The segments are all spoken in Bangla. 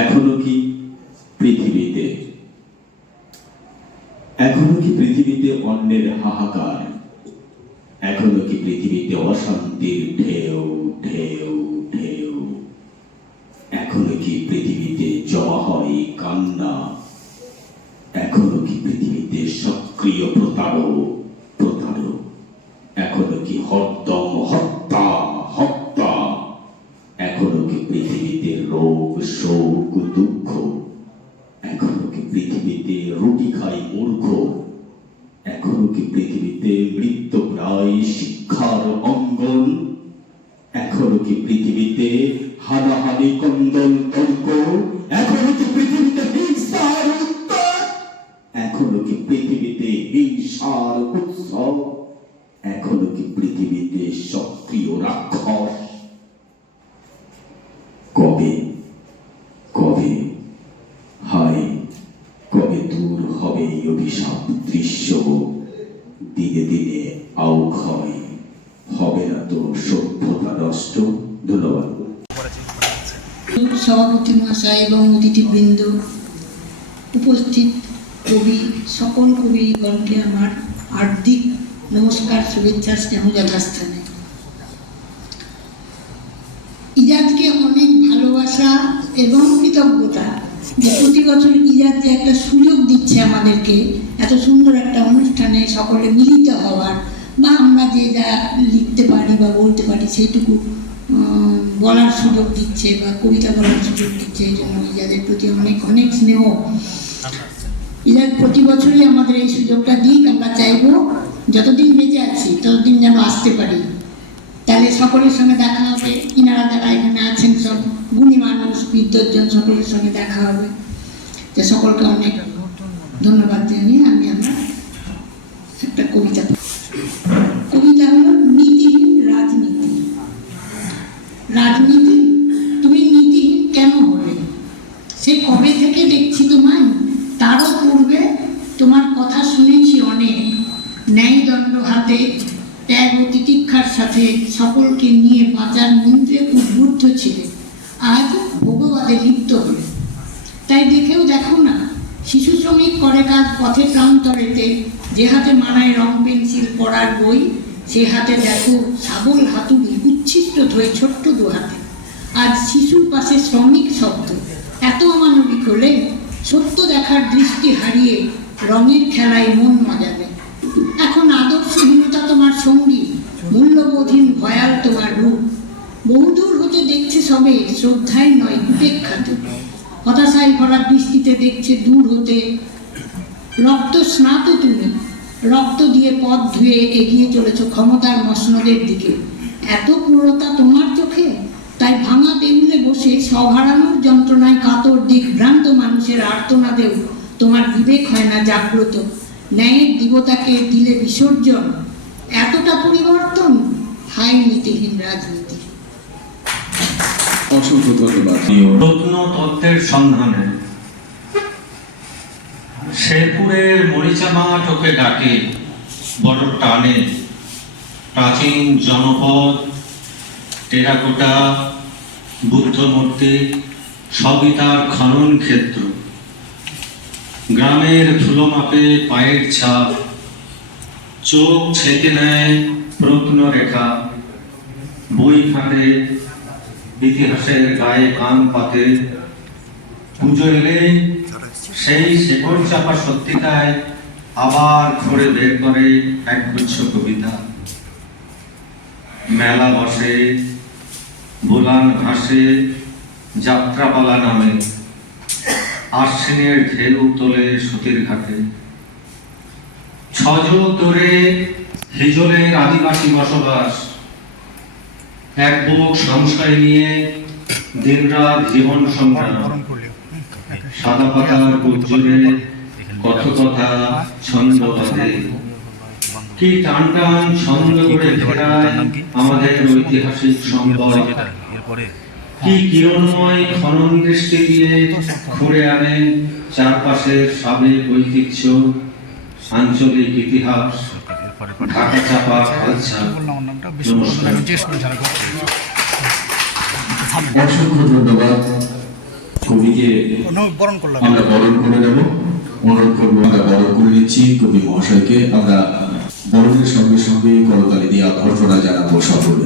এখনো কি পৃথিবীতে অন্যের হাহাকার, এখনো কি পৃথিবীতে অশান্তির ঢেউ ঢেউ ঢেউ, এখনো কি পৃথিবীতে জমা হয় কান্না, এখনো কি পৃথিবীতে সক্রিয় প্রতারক, এখনো কি হরদম হত্যা হত্যা, এখনো কি পৃথিবীতে রোগ শোক দুঃখ, এখনো কি পৃথিবীতে রুটি খাই মূর্খ, এখনো কি পৃথিবীতে মৃত্যুপ্রায় শিক্ষার অঙ্গন, এখনো কি পৃথিবীতে হানাহানি কন্দল তর্ক, এখনো কি পৃথিবীতে হিংসার উত্তর, এখনো কি পৃথিবীতে হিংসার উৎসব, এখনো কি পৃথিবীতে সক্রিয় রাক্ষস। কবে কবে হায় কবে দূর হবে এই অভিশাপ দৃশ্য, দিনে দিনে আউক্ষয় হবে না তো সভ্যতা নষ্ট। ধন্যবাদ। সভাপতি মহাশয় এবং অতিথিবৃন্দ, উপস্থিত কবি, সকল কবিগণকে আমার হার্দিক নমস্কার, শুভেচ্ছা, স্নেহ জানাচ্ছি। ইজাদকে অনেক ভালোবাসা এবং কৃতজ্ঞতা যে প্রতি বছর ইজাদ যে একটা সুযোগ দিচ্ছে আমাদেরকে এত সুন্দর একটা অনুষ্ঠানে সকলে মিলিত হওয়ার, বা আমরা যে যা লিখতে পারি বা বলতে পারি সেইটুকু বলার সুযোগ দিচ্ছে বা কবিতা বলার সুযোগ দিচ্ছে। এই জন্য ইজাদের প্রতি অনেক অনেক স্নেহ। ইজাদ প্রতি বছরই আমাদের এই সুযোগটা দিক। আমরা চাইবো যতদিন বেঁচে আছি ততদিন যেন আসতে পারি, তাহলে সকলের সঙ্গে দেখা হবে। ইনারা যারা এখানে আছেন সব গুণী মানুষ, বিদ্বজ্জন, সকলের সঙ্গে দেখা হবে। তো সকলকে অনেক ধন্যবাদ জানিয়ে আমি আমার একটা কবিতা হলো নীতিহীন রাজনীতি। রাজনীতি, তুমি নীতিহীন কেন হলে? সে কবে থেকে দেখছি তোমায়, তারও পূর্বে তোমার কথা শুনেছি অনেক। ন্যায়দণ্ড হাতে, ত্যাগ ও তিতিক্ষার সাথে সকলকে নিয়ে বাঁচার মন্ত্রে উদ্বুদ্ধ ছিলে, আজ ভোগবাদে লিপ্ত হলে। তাই দেখেও দেখো না, শিশু শ্রমিক করে কাজ পথে প্রান্তরেতে, যে হাতে মানায় রং পেন্সিল পড়ার বই, সে হাতে দেখো শাবল হাতুড়ি উচ্ছিষ্ট হয়ে ছোট্ট দু হাতে। আজ শিশুর পাশে শ্রমিক শব্দ এত অমানবিক হলে, সত্য দেখার দৃষ্টি হারিয়ে রঙের খেলায় মন মজাবে। এখন আদর্শহীনতা তোমার সঙ্গী, মূল্যবোধহীন ভয়াল তোমার রূপ। বহুদূর হতে দেখছে সবে, শ্রদ্ধায় নয় উপেক্ষাতে। হতাশায় ভরা দৃষ্টিতে দেখছে দূর হতে। রক্ত স্নাত তুমি, রক্ত দিয়ে পথ ধুয়ে এগিয়ে চলেছ ক্ষমতার মসনদের দিকে। এত ক্রূরতা তোমার চোখে, তাই ভাঙা টেবিলে বসে সব হারানোর যন্ত্রণায় কাতর দিকভ্রান্ত মানুষের আর্তনাদেও তোমার বিবেক হয় না জাগ্রত। ন্যায়ের দেবতাকে দিলে বিসর্জন, এতটা পরিবর্তন, হাই নীতিহীন রাজনীতি। অসংখ্য ধন্যবাদ। রত্ন তত্ত্বের সন্ধানে শেরপুরের মরিচামা টোকে ডাকে বড় টানে। প্রাচীন জনপদ, টেরাকোটা, বুদ্ধ মূর্তি সবই তার খনন ক্ষেত্র। গ্রামের ধুলো মাপে পায়ের ছাপ, চোখ ছেঁকে নেয় প্রত্ন রেখা। বই ফাটে, ইতিহাসের গায়ে কান পাতে। পুজো এলে সেই শেকড় চাপা সত্যিকায় আবার ঘুরে বের করে একগুচ্ছ কবিতা। মেলা বসে, বোলান ভাসে, যাত্রাপালা নামে। আশ্বিনের ঢেউ তোলে সতীর ঘাটে। ছজো তোরে হিজলের আদিবাসী বসবাস। এক বুক সংশয় নিয়ে দিনরাত জীবন সংগ্রাম। সাদা পাতার উজ্জ্বলে কত কথা ছন্দ বাঁধে। কি টান টান ছন্দ করে ফেরায় আমাদের ঐতিহাসিক সম্পদ। কি কিরণময় খনন দৃষ্টি দিয়ে ঘুরে আনে চারপাশের সাবেক ঐতিহ্য, আঞ্চলিক ইতিহাস, ঢাকা চাপা কালচার। অসংখ্য ধন্যবাদ। বরণ করলাম। আমরা বরণ করে নেব, অনুরোধ করবো। আমরা বরণ করে নিচ্ছি কবি মহাশয়কে। আমরা বরণের সঙ্গে সঙ্গে করতালি দিয়ে অভ্যর্থনা জানাবো সকলে।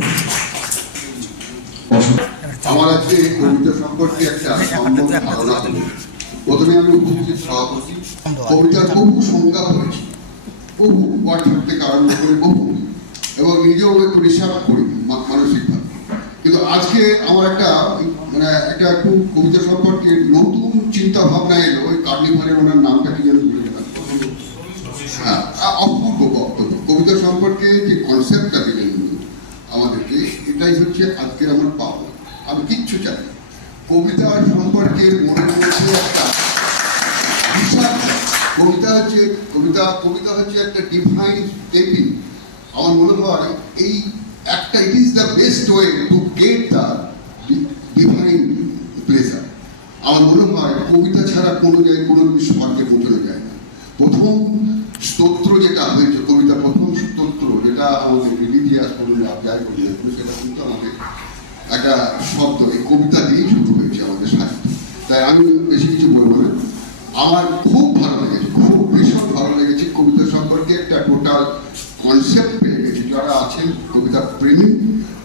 আমার আজকে কবিতা সম্পর্কে একটা সম্যক ধারণা হলো। প্রথমে আমি উপস্থিত সভাপতি, কবিতার বহু সংজ্ঞা পড়েছি, বহু পাঠক থেকে আরম্ভ করে বহু, এবং নিজেও একটু রিসার্চ করি মানসিকভাবে। কিন্তু আজকে আমার একটা একটু কবিতা সম্পর্কে নতুন চিন্তা ভাবনা এলো। ওই কার্নিভালের ওনার নামটা কি যেন ভুলে গেলাম। হ্যাঁ, অপূর্ব বক্তব্য কবিতা সম্পর্কে যে কনসেপ্টটা দিলেন আমাদেরকে, এটাই হচ্ছে আজকের আমার পাওয়া। আমি কিচ্ছু চাই না। কবিতা সম্পর্কে মনের মধ্যে একটা বিশাল কবিতা হচ্ছে একটা ডিভাইন স্টেপিং। আমার মনে হয় এই একটা it is the best way to get the divine pleasure. আমার মনে হয় কবিতা ছাড়া কোনো জায়গায় কোনো স্বর্গে পৌঁছানো যায় না। প্রথম স্তোত্র যেটা হয়েছে, কবিতা প্রথম স্তোত্র যেটা আমাদের রিলিজিয়াস বলুন যাই বলি, সেটা কিন্তু আমাদের একটা শব্দ, এই কবিতা দিয়েই শুরু হয়েছে আমাদের সাহিত্য। তাই আমি বেশি কিছু বলবো না। আমার খুব ভালো লেগেছে, খুব ভীষণ ভালো লেগেছে কবিতা সম্পর্কে একটা টোটাল কনসেপ্ট পেয়ে গেছে। যারা আছেন কবিতা প্রেমী,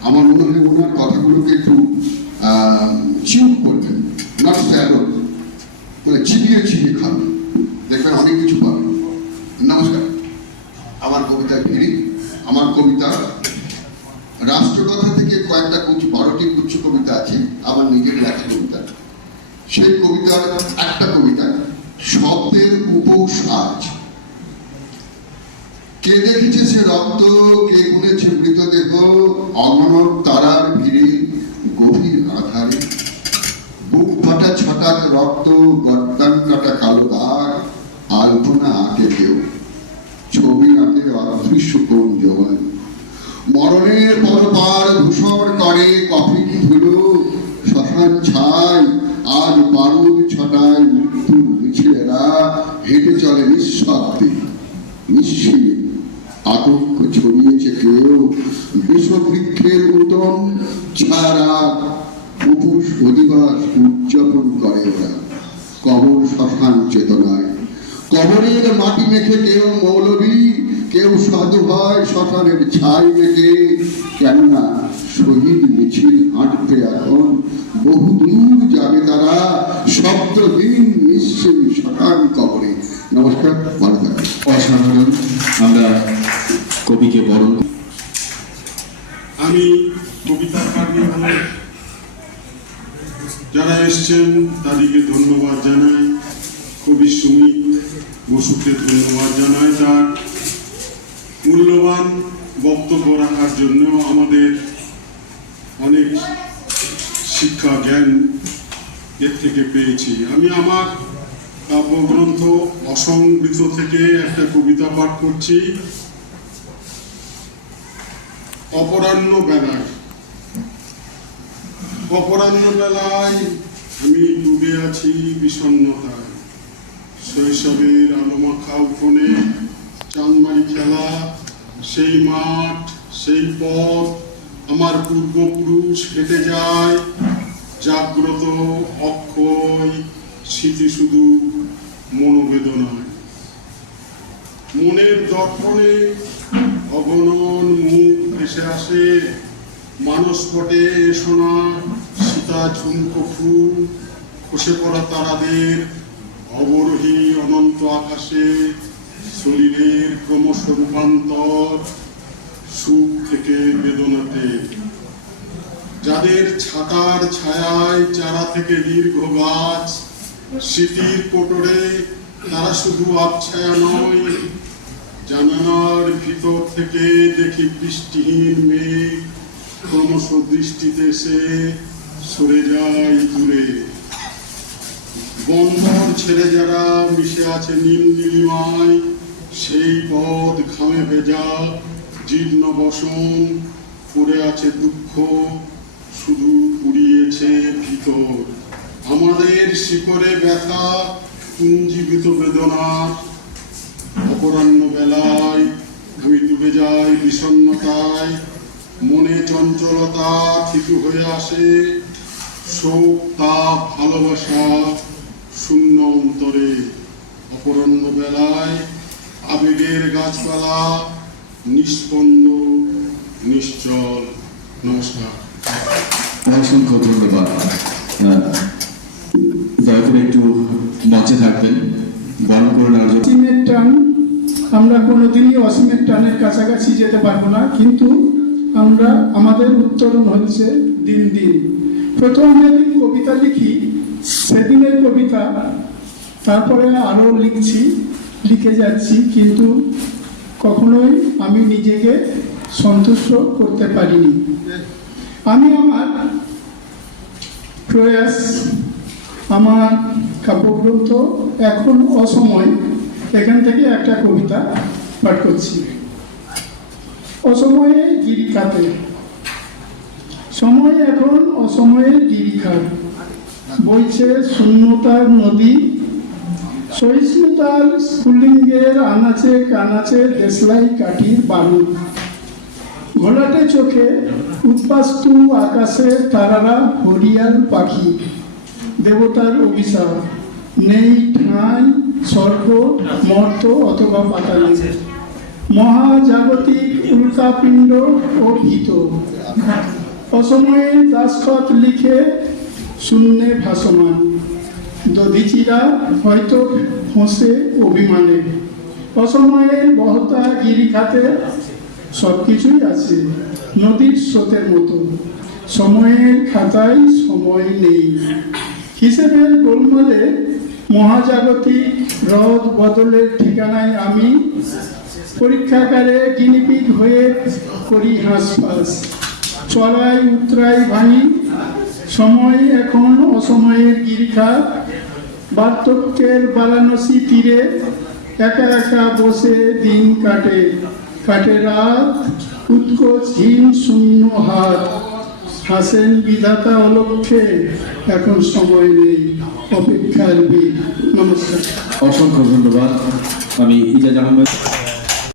আমার মনে হয় ওনার কথাগুলোকে একটু চিউ করবেন, নট স্যালো, মানে চিবিয়ে খাবেন, দেখবেন অনেক কিছু পাবেন। নমস্কার, আমার কবিতায় ফিরি। আমার কবিতা রাষ্ট্রকথা থেকে কয়েকটা 12টি গুচ্ছ কবিতা আছে আমার নিজের লেখা কবিতা। সেই কবিতার একটা কবিতা শব্দের উপসাজ। কে দেখেছে সে রক্ত, কে গুনেছে মৃতদেহ, অগণন তারার ভিড়ে গভীর আধারে, বুক ফাটা ছটাক রক্ত, গর্দান কাটা কালো দাগ, আলপনা আঁকে কেউ, ছবি আঁকে অদৃশ্য কোন জবান, মরণের পরপার ধূসর করে কফিন ধুলো, শ্মশান ছাই আর বারুদ ছটায় মৃত্যুর মিছিলেরা হেঁটে চলে নিঃশব্দে নিশ্চিলে। আতঙ্ক ছড়িয়েছে কেউ বিষবৃক্ষের উত্তম ছাড়া, উপোস অধিবাস উদযাপন করে ওরা কবর শ্মশান চেতনায়। কবরের মাটি মেখে কেউ মৌলবী, কেউ সাধু হয় শ্মশানের ছাই মেখে। কেননা শহীদ মিছিল হাঁটতে এখন বহুদূর যাবে তারা, শব্দহীন নিশ্চয়ই শ্মশান কবরে। নমস্কার, ভালো থাকবেন। অসাধারণ। আমরা কবিকে বরণ। আমি কবিতার কার্নিভালে যারা এসছেন তাদেরকে ধন্যবাদ জানাই। কবি সুমিত বসুকে ধন্যবাদ জানাই তার মূল্যবান বক্তব্য রাখার জন্য। আমাদের অনেক শিক্ষা জ্ঞান এর থেকে পেয়েছি। আমি আমার কাব্যগ্রন্থ অসংবৃত থেকে একটা কবিতা পাঠ করছি। অপরাহ্ন বেলায় আমি ডুবে আছি বিষণ্ণতায়, শৈশবের আলোমাখা উঠোনে চাঁদমারি খেলা, সেই মাঠ সেই পথ আমার পূর্বপুরুষ হেঁটে যায়, জাগ্রত অক্ষয় স্মৃতি শুধু মনোবেদনায়। মনের দর্পণে অগণন মুখ ভেসে আসে, মানসপটে শোনা সীতা ঝুমকো ফুল, খসে পড়া তারাদের অবরোহী অনন্ত আকাশে, শরীরের ক্রমশ রূপান্তর সুখ থেকে বেদনাতে। যাদের ছাতার ছায়ায় চারা থেকে দীর্ঘ গাছ, স্মৃতির কোটরে তারা শুধু আবছায়া নয়, জানালার ভিতর থেকে দেখি বৃষ্টিহীন মেঘ ক্রমশ দৃষ্টিতে এসে সরে যায় দূরে। বন্দর ছেড়ে যারা মিশে আছে নীল নীলিমায়, সেই পথ ঘামে ভেজা জীর্ণ বসন, পড়ে আছে দুঃখ শুধু পুড়িয়েছে ভিতর। আমাদের শিকড়ে ব্যথা পুঞ্জীবিত বেদনার। অপরাহ্ন বেলায় আমি ডুবে যাই বিষণ্ণতায়, মনে চঞ্চলতা থিতু হয়ে আসে, শোক তাপ ভালোবাসা শূন্য অন্তরে অপরাহ্ন বেলায় আবেগের গাছপালা নিস্পন্দ নিশ্চল। নমস্কার। অসংখ্য ধন্যবাদ। দয়া করে একটু মঞ্চে থাকবেন, বরণ করে নেওয়ার জন্য। অসীমের টান, আমরা কোনোদিনই অসীমের টানের কাছাকাছি যেতে পারবো না, কিন্তু আমরা আমাদের উত্তরণ হচ্ছে দিন দিন। প্রথম যেদিন কবিতা লিখি সেদিনের কবিতা, তারপরে আরও লিখে যাচ্ছি, কিন্তু কখনোই আমি নিজেকে সন্তুষ্ট করতে পারিনি। আমি আমার প্রয়াস, আমার কাব্যগ্রন্থ এখন অসময়, এখান থেকে একটা কবিতা পাঠ করছি। অসময়ে গিরিখাতে, সময় এখন অসময়ে গিরিখাত, বইছে শূন্যতার নদী, সহিষ্ণুতার স্ফুলিঙ্গের আনাচে কানাচে দেশলাই কাঠির বারুদ, ঘোলাটে চোখে উদ্বাস্তু আকাশে তারারা হরিয়াল পাখি, দেবতার অভিশাপ, নেই ঠাঁই স্বর্গ মর্ত অথবা পাতালে, মহাজাগতিক উল্কাপিণ্ড ও ভীত, অসময়ে দাসখত লিখে শূন্যে ভাসমান, দধিচিরা হয়তো ফোঁসে অভিমানে, অসময়ে বহতা গিরিখাতে সব কিছুই আছে নদীর স্রোতের মতো, সময়ের খাতায় সময় নেই, হিসেবের গোলমালে মহাজাগতিক রদ বদলের ঠিকানায় আমি পরীক্ষাগারে গিনিপিগ হয়ে করি হাঁসফাঁস, চড়াই উতরাই ভাঙি, সময় এখন অসময়ের গিরিখাত, বার্ধক্যের বারাণসী তীরে একা একা বসে দিন কাটে, কাটে রাত, উৎকোচহীন শূন্য হাত, হাসেন বিধাতা অলক্ষ্যে, এখন সময় নেই অপেক্ষার বীর। নমস্কার। অসংখ্য ধন্যবাদ। আমি ইজাজ আহমেদ।